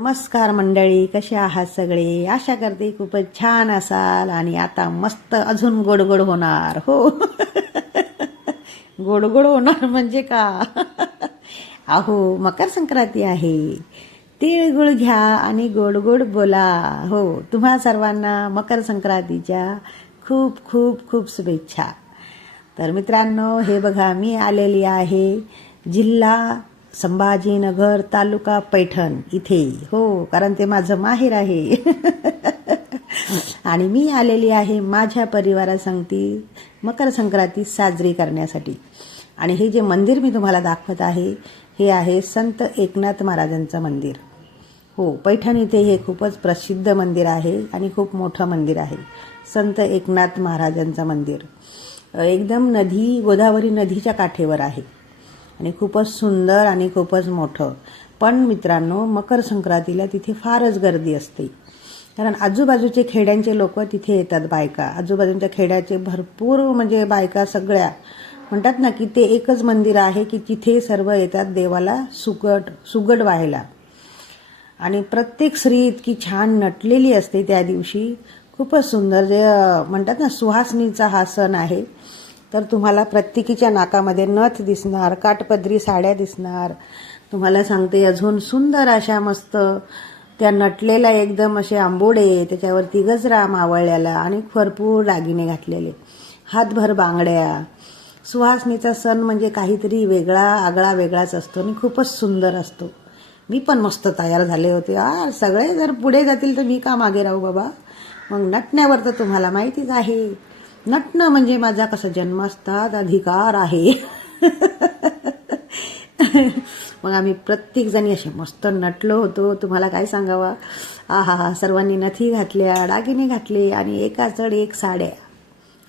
नमस्कार मंडळी कसे आहात सगळे? आशा करते खूपच छान असाल आणि आता मस्त अजून गोडगोड होणार. हो. गोडगोड होणार म्हणजे का? अहो मकर संक्रांती आहे. तिळगुळ घ्या आणि गोड गोड बोला. हो तुम्हा सर्वांना मकर संक्रांतीच्या खूप खूप खूप शुभेच्छा. तर मित्रांनो हे बघा मी आलेली आहे जिल्हा संभाजीनगर तालुका पैठण. इथे. हो कारण ते माझं माहेर आहे. आणि मी आलेली आहे माझ्या परिवारासंगती मकर संक्रांती साजरी करण्यासाठी. आणि हे जे मंदिर मी तुम्हाला दाखवत आहे हे आहे संत एकनाथ महाराजांचं मंदिर. हो पैठण इथे हे खूपच प्रसिद्ध मंदिर आहे आणि खूप मोठं मंदिर आहे. संत एकनाथ महाराजांचं मंदिर. एकदम नदी गोदावरी नदीच्या काठेवर आहे. आणि खूपच सुंदर आणि खूपच मोठं. पण मित्रांनो मकर संक्रांतीला तिथे फारच गर्दी असते. कारण आजूबाजूचे खेड्यांचे लोक तिथे येतात बायका. आजूबाजूच्या खेड्याचे भरपूर म्हणजे बायका सगळ्या. म्हणतात ना की ते एकच मंदिर आहे की तिथे सर्व येतात देवाला सुगट सुगड व्हायला. आणि प्रत्येक स्त्री इतकी छान नटलेली असते त्या दिवशी. खूपच सुंदर जे म्हणतात ना सुहासनीचा हा सण आहे. तर तुम्हाला प्रत्येकीच्या नाकामध्ये नथ दिसणार काटपदरी साड्या दिसणार. तुम्हाला सांगते अजून सुंदर अशा मस्त त्या नटलेल्या एकदम असे आंबोडे त्याच्यावरती गजरा मावळलेला आणि भरपूर दागिने घातलेले. हातभर बांगड्या. सुहासनीचा सण म्हणजे काहीतरी वेगळा आगळा वेगळाच असतो आणि खूपच सुंदर असतो. मी पण मस्त तयार झाले होते. यार सगळे जर पुढे जातील तर मी का मागे राहू बाबा? मग नटण्यावर तर तुम्हाला माहितीच आहे. नटणं म्हणजे माझा कसा जन्मास्तात अधिकार आहे? मग आम्ही प्रत्येक जणी असे मस्त नटलो होतो. तुम्हाला काय सांगावा? आहा हा सर्वांनी नथी घातल्या डागिने घातले आणि एका चढ एक साड्या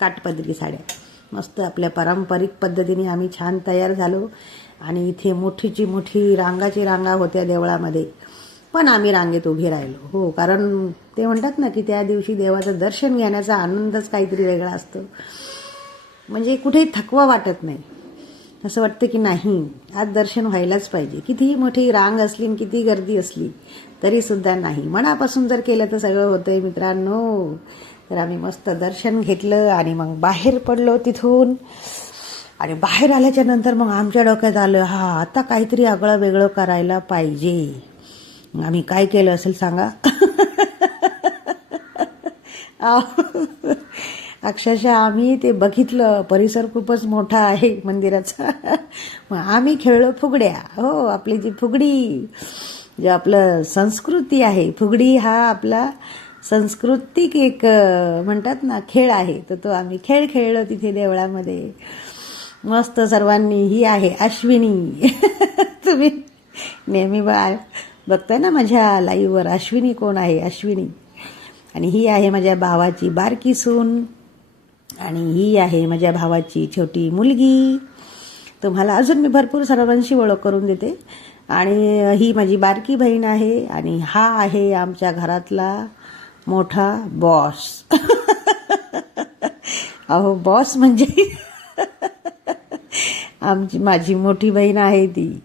काटपदरी साड्या. मस्त आपल्या पारंपरिक पद्धतीने आम्ही छान तयार झालो. आणि इथे मोठीची मोठी रांगाची रांगा होत्या देवळामध्ये. पण आम्ही रांगेत उभे राहिलो. हो कारण ते म्हणतात ना की त्या दिवशी देवाचं दर्शन घेण्याचा आनंदच काहीतरी वेगळा असतो. म्हणजे कुठेही थकवा वाटत नाही. असं वाटतं की नाही आज दर्शन व्हायलाच पाहिजे. कितीही मोठी रांग असली आणि किती गर्दी असली तरीसुद्धा नाही. मनापासून जर केलं तर सगळं होतं आहे मित्रांनो. तर आम्ही मस्त दर्शन घेतलं आणि मग बाहेर पडलो तिथून. आणि बाहेर आल्याच्यानंतर मग आमच्या डोक्यात आलं हा आता काहीतरी आगळं वेगळं करायला पाहिजे. आम्ही काय केलं असेल सांगा? अक्षरशः आम्ही ते बघितलं. परिसर खूपच मोठा आहे मंदिराचा. मग आम्ही खेळलो फुगड्या. हो आपली जी फुगडी जे आपलं संस्कृती आहे. फुगडी हा आपला सांस्कृतिक एक म्हणतात ना खेळ आहे. तर तो आम्ही खेळ खेळलो तिथे देवळामध्ये. मस्त सर्वांनी. ही आहे अश्विनी. तुम्ही नेहमी बाळ बघताय ना माझ्या लाईव्हवर अश्विनी कोण आहे? अश्विनी. आणि ही आहे माझ्या भावाची बारकी सून. आणि ही आहे माझ्या भावाची छोटी मुलगी. तुम्हाला अजून मी भरपूर सर्वांशी ओळख करून देते. आणि ही माझी बारकी बहीण आहे. आणि हा आहे आमच्या घरातला मोठा बॉस अहो बॉस म्हणजे आमची माझी मोठी बहीण आहे ती.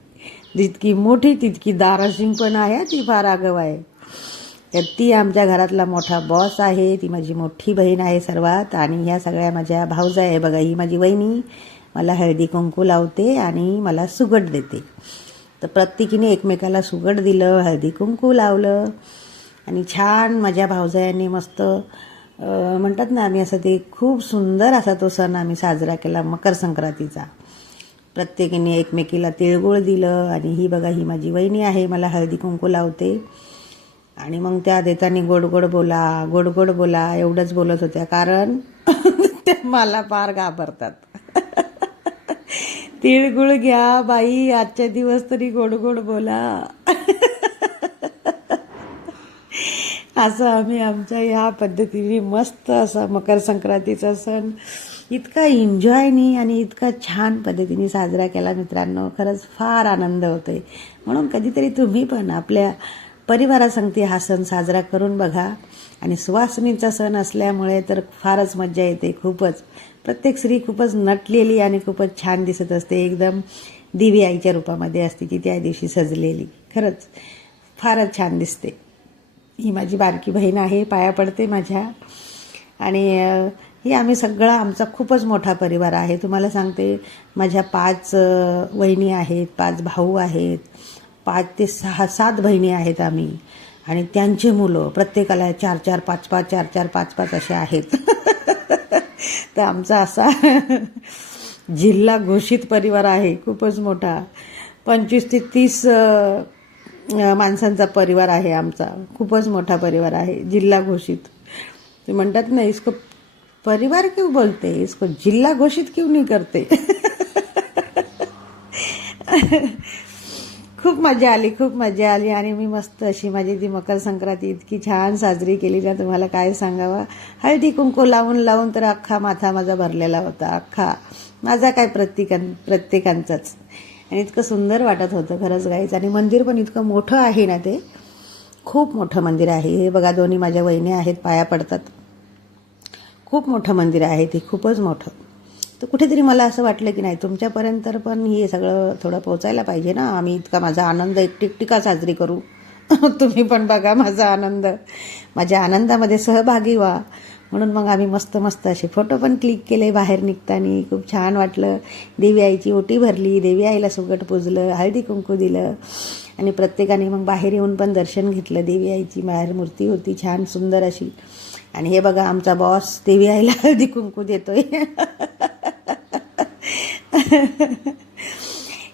जितकी मोठी तितकी दाराशिंग पण आहे ती फार आगव आहे. तर ती आमच्या घरातला मोठा बॉस आहे ती माझी मोठी बहीण आहे सर्वात आणि ह्या सगळ्या माझ्या भाऊजा आहे. बघा ही माझी वहिनी मला हळदी कुंकू लावते आणि मला सुगट देते. तर प्रत्येकीने एकमेकाला सुगट दिलं हळदी कुंकू लावलं आणि छान माझ्या भाऊजायांनी मस्त म्हणतात ना आम्ही असं ते खूप सुंदर असा तो सण आम्ही साजरा केला मकर संक्रांतीचा. प्रत्येकीने एकमेकीला तिळगुळ दिलं आणि ही बघा ही माझी वहिनी आहे मला हळदी कुंकू लावते. आणि मग त्या देताना गोड गोड बोला गोड गोड बोला एवढंच बोलत होत्या. कारण ते मला फार घाबरतात. तिळगुळ घ्या बाई आजच्या दिवस तरी गोड गोड बोला. असं आम्ही आमच्या ह्या पद्धतीने मस्त असा मकर संक्रांतीचा सण इतका एन्जॉयनी आणि इतका छान पद्धतीने साजरा केला मित्रांनो. खरंच फार आनंद होतोय. म्हणून कधीतरी तुम्ही पण आपल्या परिवारासंगती हा सण साजरा करून बघा. आणि सुवासिनीचा सण असल्यामुळे तर फारच मज्जा येते खूपच. प्रत्येक स्त्री खूपच नटलेली आणि खूपच छान दिसत असते. एकदम दिवी आईच्या रूपामध्ये असते ती त्या दिवशी सजलेली. खरंच फारच छान दिसते. ही माझी बारकी बहीण आहे पाया पडते माझ्या. आणि ही आम्ही सगळा आमचा खूपच मोठा परिवार आहे. तुम्हाला सांगते माझ्या पाच वहिनी आहेत पाच भाऊ आहेत पाच ते सहा सात बहिणी आहेत आम्ही. आणि त्यांचे मुलं प्रत्येकाला चार चार पाच पाच चार चार पाच पाच असे आहेत. तर आमचा असा जिल्हा घोषित परिवार आहे. खूपच मोठा. पंचवीस ते तीस माणसांचा परिवार आहे आमचा. खूपच मोठा परिवार आहे. जिल्हा घोषित. ते म्हणतात ना इसको परिवार क्यों बोलते इसको जिल्हा घोषित क्यों नहीं करते? खूप मजा आली खूप मजा आली. आणि मी मस्त अशी माझी ती मकर संक्रांती इतकी छान साजरी केली. ना तुम्हाला काय सांगावं? हळदी कुंकू लावून लावून तर अख्खा माथा माझा भरलेला होता. अख्खा. माझा काय प्रत्येकां प्रत्येकांचाच. आणि इतकं सुंदर वाटत होतं खरंच गाईच. आणि मंदिर पण इतकं मोठं आहे ना ते. खूप मोठं मंदिर आहे. हे बघा दोन्ही माझ्या वहिनी आहेत पाया पडतात. खूप मोठं मंदिर आहे ते खूपच मोठं. तर कुठेतरी मला असं वाटलं की नाही तुमच्यापर्यंत पण हे सगळं थोडं पोचायला पाहिजे ना. आम्ही इतका माझा आनंद एकटी एकटी साजरी करू. तुम्ही पण बघा माझा आनंद. माझ्या आनंदामध्ये सहभागी व्हा. म्हणून मग आम्ही मस्त मस्त असे फोटो पण क्लिक केले बाहेर निघताना. खूप छान वाटलं. देवी आईची ओटी भरली देवी आईला सुगट पुजलं हळदी कुंकू दिलं. आणि प्रत्येकाने मग बाहेर येऊन पण दर्शन घेतलं. देवी आईची बाहेर मूर्ती होती छान सुंदर अशी. आणि हे बघा आमचा बॉस देवी आईला हळदी कुंकू देतोय.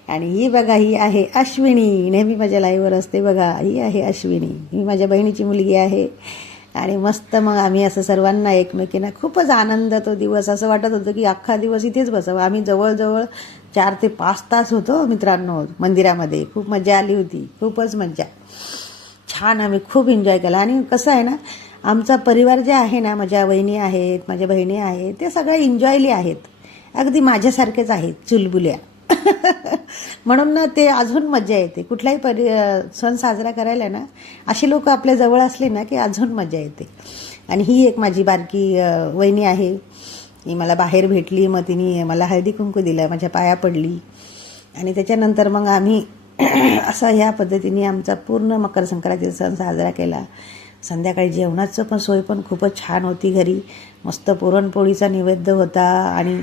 आणि ही बघा ही आहे अश्विनी. नेहमी माझ्या लाईव्हवर असते बघा ही आहे अश्विनी. ही माझ्या बहिणीची मुलगी आहे. आणि मस्त मग आम्ही असं सर्वांना एकमेकींना खूपच आनंद तो दिवस. असं वाटत होतं की अख्खा दिवस इथेच बसावं. आम्ही जवळजवळ चार ते पाच तास होतो मित्रांनो मंदिरामध्ये. खूप मजा आली होती. खूपच मजा. छान आम्ही खूप एन्जॉय केला. आणि कसं आहे ना आमचा परिवार जे आहे ना माझ्या वहिनी आहेत माझ्या बहिणी आहेत ते सगळ्या एन्जॉयली आहेत. अगदी माझ्यासारखेच आहेत चुलबुल्या. म्हणून ना ते अजून मजा येते. कुठलाही परि सण साजरा करायला ना अशी लोक आपल्या जवळ असली ना की अजून मजा येते. आणि ही एक माझी बारकी वहिनी आहे. ही मला बाहेर भेटली मग तिने मला हळदी कुंकू दिलं माझ्या पाया पडली. आणि त्याच्यानंतर मग आम्ही असा ह्या पद्धतीने आमचा पूर्ण मकर संक्रांतीचा सण साजरा केला. संध्याकाळी जेवणाचं पण सोय पण खूपच छान होती घरी. मस्त पुरणपोळीचा नैवेद्य होता आणि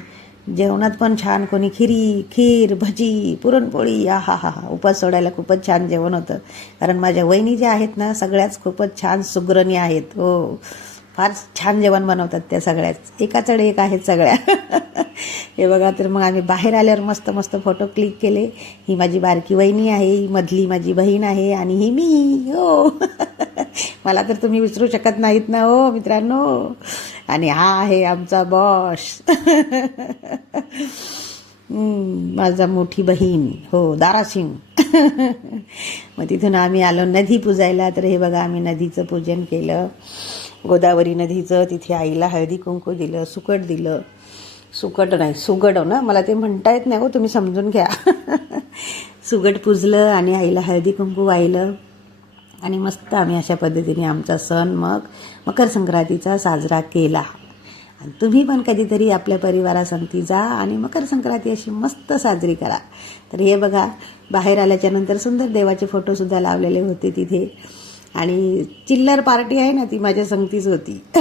जेवणात पण छान कोणी खिरी खीर भजी पुरणपोळी आ हा हा हा. उपास सोडायला खूपच छान जेवण होतं. कारण माझ्या वहिनी ज्या आहेत ना सगळ्याच खूपच छान सुग्रणी आहेत. हो. फार छान जेवण बनवतात त्या सगळ्याच. एकाचड एक आहेत सगळ्या. हे बघा तर मग आम्ही बाहेर आल्यावर मस्त मस्त फोटो क्लिक केले. ही माझी बारकी वहिनी आहे ही मधली माझी बहीण आहे आणि ही मी. हो. मला तर तुम्ही विसरू शकत नाहीत ना हो मित्रांनो. आणि हा आहे आमचा बॉश माझा मोठी बहीण. हो दारासिंग मग तिथून आम्ही आलो नदी पूजायला. तर हे बघा आम्ही नदीचं पूजन केलं. गोदावरी नदीचं तिथे आईला हळदी कुंकू दिलं सुकट दिलं. सुकट नाही सुगड हो ना? मला ते म्हणता येत नाही हो तुम्ही समजून घ्या. सुगट पुजलं आणि आईला हळदी कुंकू वाहिलं. आणि मस्त आम्ही अशा पद्धतीने आमचा सण मग मकर संक्रांतीचा साजरा केला. आणि तुम्ही पण कधीतरी आपल्या परिवारासंगती जा आणि मकर संक्रांती अशी मस्त साजरी करा. तर हे बघा बाहेर आल्याच्यानंतर सुंदर देवाचे फोटोसुद्धा लावलेले होते तिथे. आणि चिल्लर पार्टी आहे ना ती माझ्या संगतीच होती.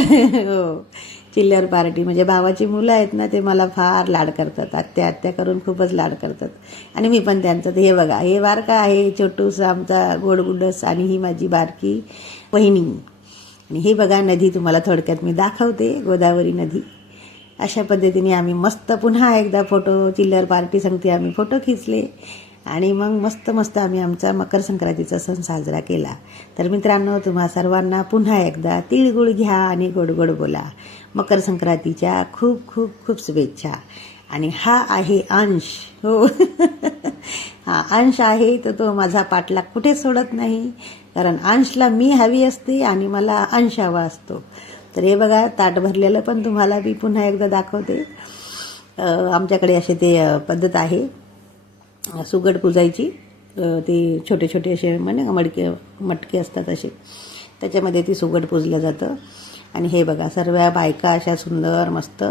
हो. चिल्लर पार्टी. म्हणजे भावाची मुलं आहेत ना ते मला फार लाड करतात. आत्या आत्या करून खूपच लाड करतात. आणि मी पण त्यांचं. तर हे बघा हे बारका आहे? छोटूस आमचा गोडगुडस आणि ही माझी बारकी वहिनी. आणि हे बघा नदी तुम्हाला थोडक्यात मी दाखवते गोदावरी नदी. अशा पद्धतीने आम्ही मस्त पुन्हा एकदा फोटो चिल्लर पार्टी सांगते आम्ही फोटो खिचले. आणि मग मस्त मस्त आम्ही आमचा मकर संक्रांतीचा सण साजरा केला. तर मित्रांनो तुम्हा सर्वांना पुन्हा एकदा तिळगुळ घ्या आणि गोड गोड बोला. मकर संक्रांतीच्या खूप खूप खूप शुभेच्छा. आणि हा आहे अंश. हो. हा अंश आहे तर तो माझा पाठलाग कुठे सोडत नाही. कारण अंशला मी हवी असते आणि मला अंश हवा असतो. तर हे बघा ताट भरलेलं पण तुम्हाला मी पुन्हा एकदा दाखवते. आमच्याकडे असे ते पद्धत आहे. सुगड पुजायची ते छोटे छोटे असे म्हणे मडके मटके असतात असे. त्याच्यामध्ये ती सुगड पुजलं जातं. आणि हे बघा सर्व बायका अशा सुंदर मस्त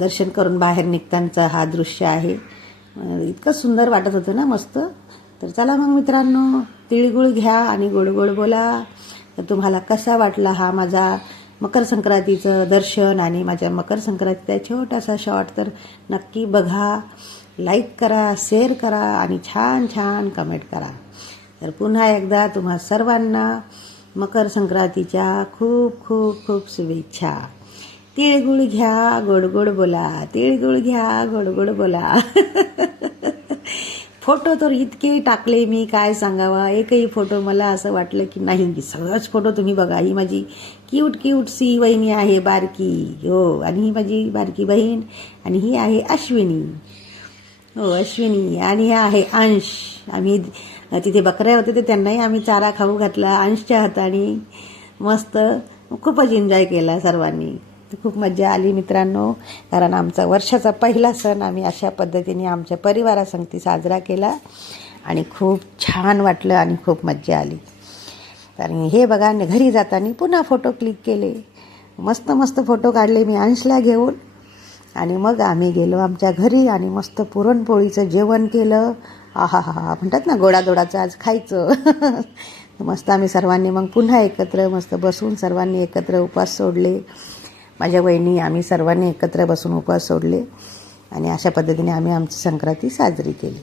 दर्शन करून बाहेर निघतांचा हा दृश्य आहे. इतकं सुंदर वाटत होतं ना मस्त. तर चला मग मित्रांनो तिळगुळ घ्या आणि गोड गोड बोला. तर तुम्हाला कसा वाटला हा माझा मकर संक्रांतीचं दर्शन आणि माझ्या मकर संक्रांतीचा छोटासा शॉर्ट तर नक्की बघा. लाईक करा शेअर करा आणि छान छान कमेंट करा. तर पुन्हा एकदा तुम्हा सर्वांना मकर संक्रांतीच्या खूप खूप खूप शुभेच्छा. तिळगुळ घ्या गोड गोड बोला. तिळगुळ घ्या गोडगोड बोला. फोटो तर इतके टाकले मी काय सांगावा? एकही फोटो मला असं वाटलं की नाही सगळंच फोटो तुम्ही बघा. ही माझी क्यूट क्यूट सी वहिनी आहे बारकी. हो आणि ही माझी बारकी बहीण आणि ही आहे अश्विनी. हो अश्विनी आणि हे आहे अंश. आम्ही तिथे बकऱ्या होते ते त्यांनाही आम्ही चारा खाऊ घातला अंशच्या हाताने मस्त खूपच एन्जॉय केला सर्वांनी. खूप मजा आली मित्रांनो कारण आमचा वर्षाचा पहिला सण आम्ही अशा पद्धतीने आमच्या परिवारासंगती साजरा केला आणि खूप छान वाटलं आणि खूप मजा आली. आणि हे बघा घरी जाताना पुन्हा फोटो क्लिक केले. मस्त मस्त फोटो काढले मी अंशला घेऊन. आणि मग आम्ही गेलो आमच्या घरी आणि मस्त पुरणपोळीचं जेवण केलं. आहा हा हा म्हणतात ना गोडाधोडाचं आज खायचं. मस्त आम्ही सर्वांनी मग पुन्हा एकत्र मस्त बसून सर्वांनी एकत्र उपवास सोडले. माझ्या वहिनी आम्ही सर्वांनी एकत्र बसून उपवास सोडले. आणि अशा पद्धतीने आम्ही आमची संक्रांती साजरी केली.